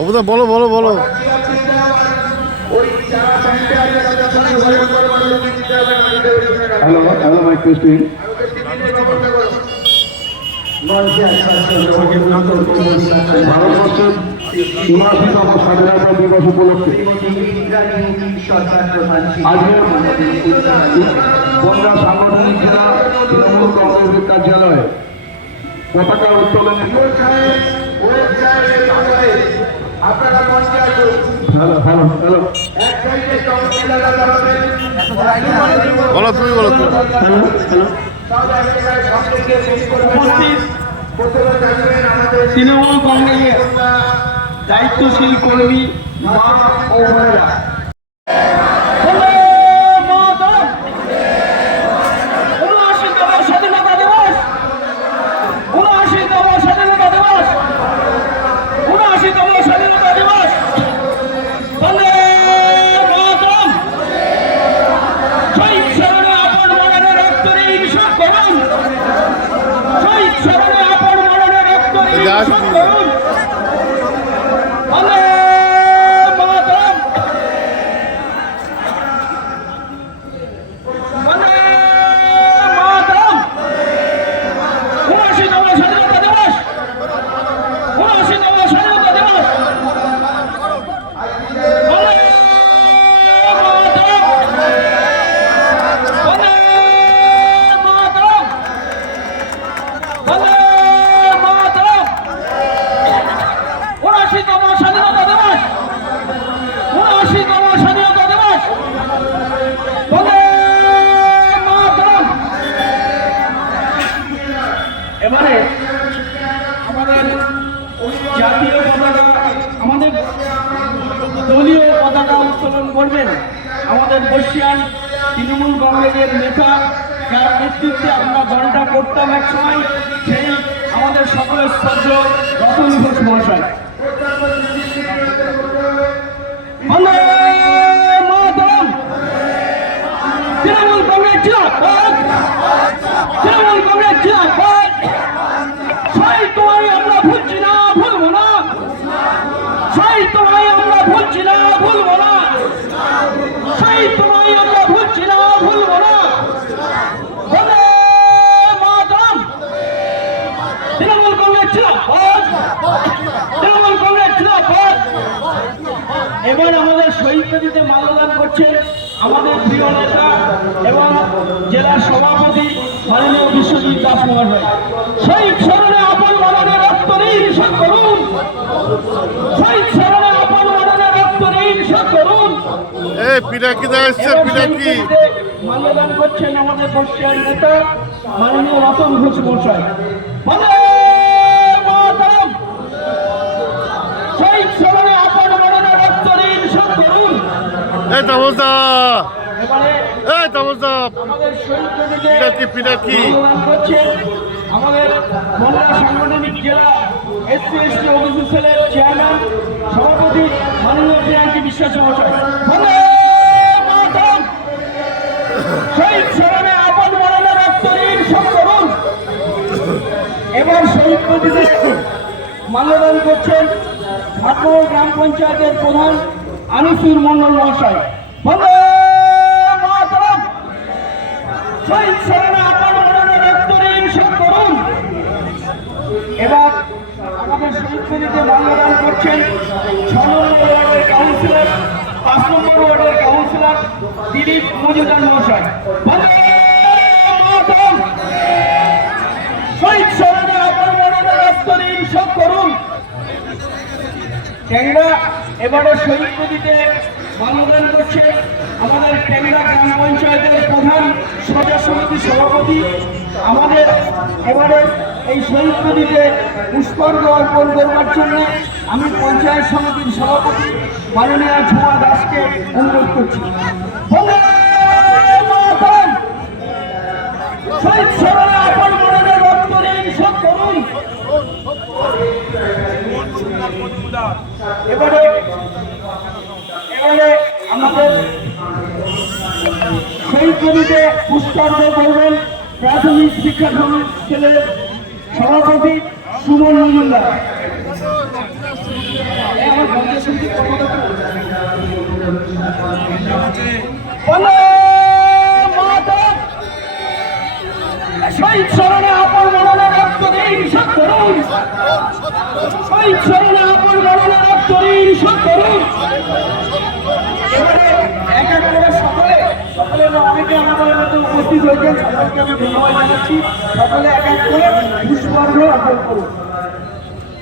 অবদা বলো বলো বলো। Hello hello mike testing. ভারতবর্ষের ৭৯তম স্বাধীনতা দিবস উপলক্ষে আজকের বনগাঁ সাংগঠনিক জেলা তৃণমূল কংগ্রেসের কার্যালয়ে পতাকা উত্তোলন। হ্যালো হ্যালো হ্যালো বলো তুমি বলো তুমি। হ্যালো হ্যালো উপস্থিত তৃণমূল কংগ্রেসের দায়িত্বশীল কর্মী মা ও বোনেরা, এবারে আমাদের জাতীয় পতাকা, আমাদের দলীয় পতাকা উত্তোলন করবেন আমাদের বর্ষিয়ান তৃণমূল কংগ্রেসের নেতা, যার নেতৃত্বে আমরা দলটা করতাম এক সময়, সেই আমাদের সকলের শ্রদ্ধেয় রতন ঘোষ মহাশয়। তৃণমূল কংগ্রেস জিন্দাবাদ, তৃণমূল কংগ্রেস জিন্দাবাদ। সেই তোমায় আমরা ভুলছি না, ভুলবো না, সেই তোমায় আমরা ভুলছি না, ভুলবো না, সেই তোমায় আমরা ভুলছি না, ভুলবো না। বন্দে মাতরম। তৃণমূল কংগ্রেস জিন্দাবাদ, তৃণমূল কংগ্রেস জিন্দাবাদ। এবার আমাদের শহীদ বেদিতে মাল্যদান করছেন আমাদের প্রিয় নেতা এবং জেলার সভাপতি মাননীয় বিশ্বজিৎ দাস মহাশয়। শহীদ স্মরণে আপন মননে রক্ত নিঃশোধ করুন, শহীদ স্মরণে আপন মননে রক্ত নিঃশোধ করুন। পিনাকি দা এসছে, পিনাকি মাল্যদান করছেন আমাদের বর্ষিয়ান নেতা মাননীয় রতন ঘোষ মহাশয়। বন্দে মাতরম। শহীদ স্মরণে আপন মননে রক্ত নিঃশোধ করুন। এই তামসদা, এবারে এই তামসদা, আমাদের শহীদ বেদিতে পিনাকি পিনাকি মাল্যদান করছেন আমাদের বনগাঁ সাংগঠনিক জেলা এসসি এসটি ওবিসি সেলের চেয়ারম্যান সভাপতি মাননীয় প্রিয়াঙ্কি বিশ্বাস মহাশয়। বন্দে মাতরম। শহীদ স্মরণে আপন মরণে রক্ত নিঃশোধ করুন। এবার শহীদ বেদিতে মাল্যদান করছেন ভাটমোহর গ্রাম পঞ্চায়েতের প্রধান আনিসুর মন্ডল মহাশয়। বন্দে মাতরম। শহীদ স্মরণে আপন মরণে রক্ত নিঃশোধ করুন। এবার আমাদের শহীদ বেদিতে মাল্যদান করছেন 6 নম্বর ওয়ার্ডের কাউন্সিলর, 5 নম্বর ওয়ার্ডের কাউন্সিলর দিলীপ মজুমদার মহাশয়। বন্দে মাতরম। শহীদ স্মরণে আপন মরণে রক্ত নিঃশোধ করুন। ট্যাংরা এবারে শহীদ বেদিতে মাল্যদান করছে আমাদের ট্যাংরা গ্রাম পঞ্চায়েতের প্রধান সদস্য সমিতি সভাপতি। আমাদের এবারে এই শহীদ বেদিতে পুষ্পার্ঘ অর্পণ করবার জন্য আমি পঞ্চায়েত সমিতির সভাপতি মাননীয় ঝুমা দাসকে অনুরোধ করছি। বন্দে মাতরম। শহীদ স্মরণে আপন মরণে রক্ত নিঃশোধ করুন। এবারে আমাদের শহীদ বেদিতে পুষ্পার্ঘ করবেন প্রাথমিক শিক্ষা সেলের সভাপতি সুমন মজুমদার। শহীদ স্মরণে আপন মরণে রক্ত দিন শোধ করুন, শহীদ স্মরণে আপন মরণে রক্ত দিন শোধ করুন। এবারে এক এক করে সকলে অনেকে আমাদের মধ্যে উপস্থিত হয়েছেন, সকলকে আমি ধন্যবাদ জানাচ্ছি। সকলে এক এক করে পুষ্পার্ঘ অর্পণ করুন,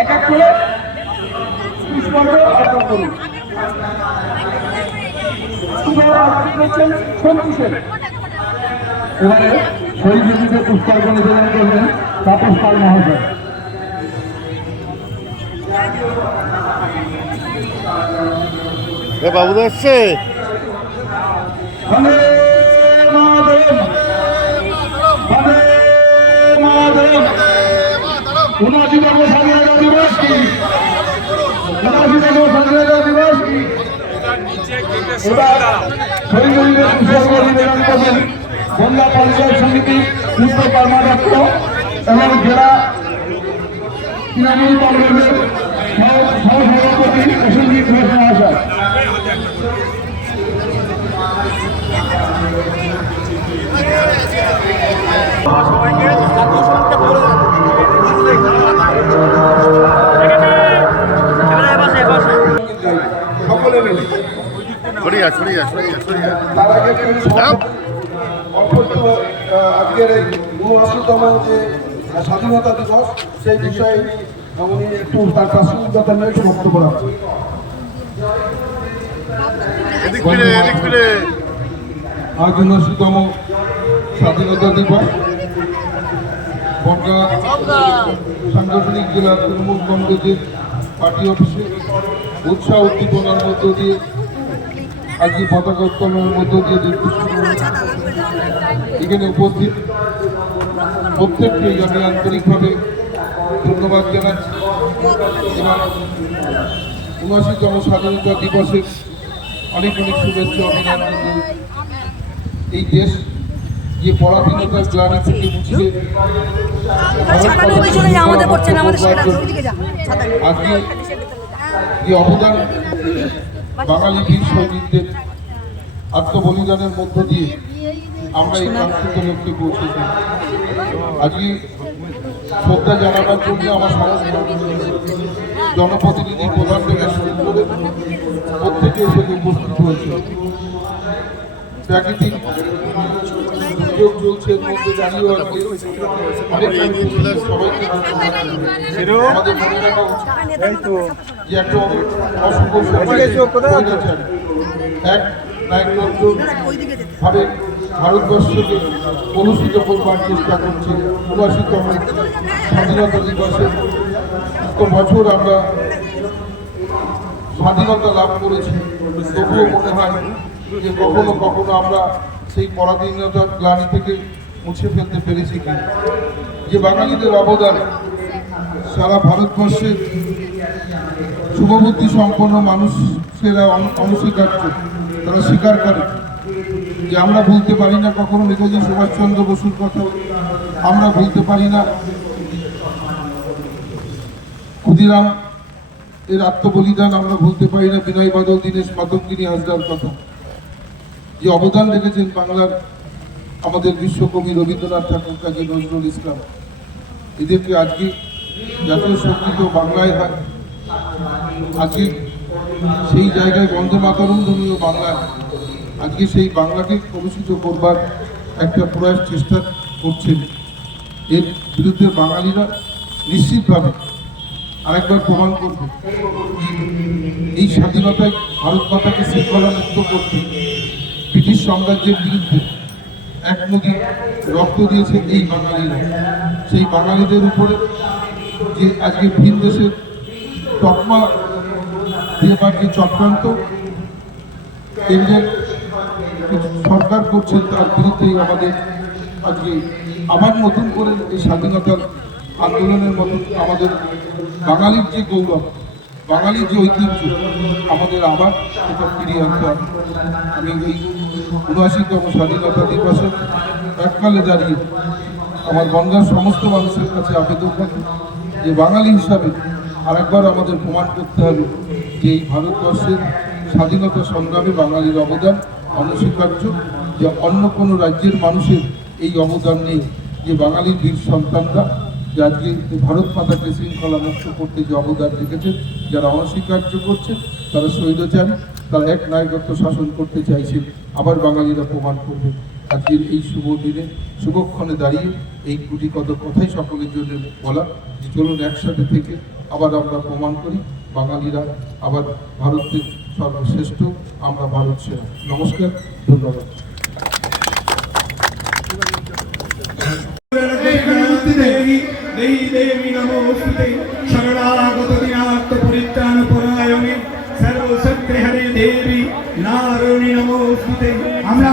এক এক করে পুষ্পার্ঘ অর্পণ করুন। এবারে শহীদ জ্যোতিতে পুষ্পার্ঘ নিবেদন করবেন তাপস পাল মহাশয়। বাবুদা আসছে। বন্দে মাতরম, বন্দে মাতরম। 79তম স্বাধীনতা দিবস কি, 79তম স্বাধীনতা দিবস কি। এবার শহীদ জ্যোতিতে পুষ্পার্ঘ নিবেদন করবেন বনগাঁ পঞ্চায়েত সমিতি পুষ্প কর্মাধ্যক্ষ এবং জেলা তৃণমূল কংগ্রেসের সহসভাপতি প্রসেনজিৎ ঘোষ মহাশয়। সকলে মিলে সরিয়া সরিয়া সরিয়া সরিয়া তার আগে আজকের এই 79তম যে স্বাধীনতা দিবস সেই বিষয়ে উনি একটু তার প্রাসঙ্গিকতা নিয়ে একটু বক্তব্য রাখবেন। এদিক ফিরে এদিক ফিরে। আজ 79তম স্বাধীনতা দিবস বনগাঁ সাংগঠনিক জেলা তৃণমূল কংগ্রেসের পার্টি অফিসে উৎসাহ উদ্দীপনার মধ্য দিয়ে আজকে পতাকা উত্তোলনের মধ্য দিয়ে এখানে উপস্থিত প্রত্যেককেই আমি আন্তরিকভাবে ধন্যবাদ জানাচ্ছি এবং 79তম স্বাধীনতা দিবসের অনেক অনেক শুভেচ্ছা অভিনন্দন। এই দেশ যে পরাধীনতার গ্লানি থেকে মুছে আজকে যে অবদান বাঙালি বীর সৈনিকদের আত্মবলিদানের মধ্য দিয়ে আমরা এই কাঙ্ক্ষিত লক্ষ্যে পৌঁছেছি। আজকে শ্রদ্ধা জানাবার জন্য আমার সমস্ত জনপ্রতিনিধি প্রধান থেকে শুরু করে প্রত্যেকে এসে উপস্থিত হয়েছে। প্রাকৃতিক দুর্যোগ চলছে এর মধ্যে দাঁড়িয়েও আজকে অনেক সবাইকে আমাদের মনে রাখা উচিত যে একটা অশুভ এক ভাবে ভারতবর্ষকে কলুষিত করবার চেষ্টা করছে। 79তম স্বাধীনতা দিবসে বছর আমরা স্বাধীনতা লাভ করেছি, তবুও মনে হয় যে কখনো কখনো আমরা সেই পরাধীনতার গ্লানি থেকে মুছে ফেলতে পেরেছি কি। যে বাঙালিদের অবদান সারা ভারতবর্ষের শুভবুদ্ধি সম্পন্ন মানুষেরা অনস্বীকার্য, তারা স্বীকার করে যে আমরা ভুলতে পারি না কখনো নেতাজি সুভাষচন্দ্র বসুর কথা, আমরা ভুলতে পারি না ক্ষুদিরাম এর আত্মবলিদান, আমরা ভুলতে পারি না বিনয় বাদল, দীনেশ মাতঙ্গিনী হাজরার কথা। যে অবদান রেখেছেন বাংলার আমাদের বিশ্বকবি রবীন্দ্রনাথ ঠাকুর, কাজী নজরুল ইসলাম, এদেরকে আজকে জাতীয় সঙ্গীত বাংলায় হয়। আজকে সেই জায়গায় বন্দে মাতরম ধ্বনিও বাংলায়, আজকে সেই বাংলাকে কলুষিত করবার একটা প্রয়াস চেষ্টা করছেন। এর বিরুদ্ধে বাঙালিরা নিশ্চিতভাবে আরেকবার প্রমাণ করবে এই স্বাধীনতায় ভারত মাতাকে শৃঙ্খলা মুক্ত করতে ব্রিটিশ সাম্রাজ্যের বিরুদ্ধে এক নদী রক্ত দিয়েছে এই বাঙালিরা। সেই বাঙালিদের উপরে যে আজকে ভিন দেশের তকমা দেবার যে চক্রান্ত কেন্দ্রের সরকার করছেন, তার বিরুদ্ধেই আমাদের আজকে আবার নতুন করে এই স্বাধীনতার আন্দোলনের মতো আমাদের বাঙালির যে গৌরব, বাঙালির যে ঐতিহ্য, আমাদের আবার সেটা ফিরিয়ে আনতে হবে। আমি এই 79তম স্বাধীনতা দিবসে এককালে দাঁড়িয়ে আমার বনগাঁর সমস্ত মানুষের কাছে আবেদন রাখি যে বাঙালি হিসাবে আরেকবার আমাদের প্রমাণ করতে হবে যে এই ভারতবর্ষের স্বাধীনতা সংগ্রামে বাঙালির অবদান অনস্বীকার্য, যে অন্য কোনো রাজ্যের মানুষের এই অবদান নেই, যে বাঙালির বীর সন্তানরা যে আজকে ভারত মাতাকে শৃঙ্খলা মুক্ত করতে যে অবদান রেখেছেন, যারা অস্বীকার্য করছে তারা স্বৈরাচারী, তারা এক নায়কত্ব শাসন করতে চাইছেন, আবার বাঙালিরা প্রমাণ করবে। আজকের এই শুভ দিনে শুভক্ষণে দাঁড়িয়ে এই কোটি কত কথাই সকলের জন্য বলা, যে চলুন একসাথে থেকে আবার আমরা প্রমাণ করি বাঙালিরা আবার ভারতের সর্বশ্রেষ্ঠ, আমরা ভারত সেরা। নমস্কার, ধন্যবাদ। দেবী দেবী নমোস্তুতে শরণাগত দিনাত্ম পরিত্রাণ পরায়ণে সর্বশক্তি হরে দেবী নারায়ণী নমোস্তুতে। আমরা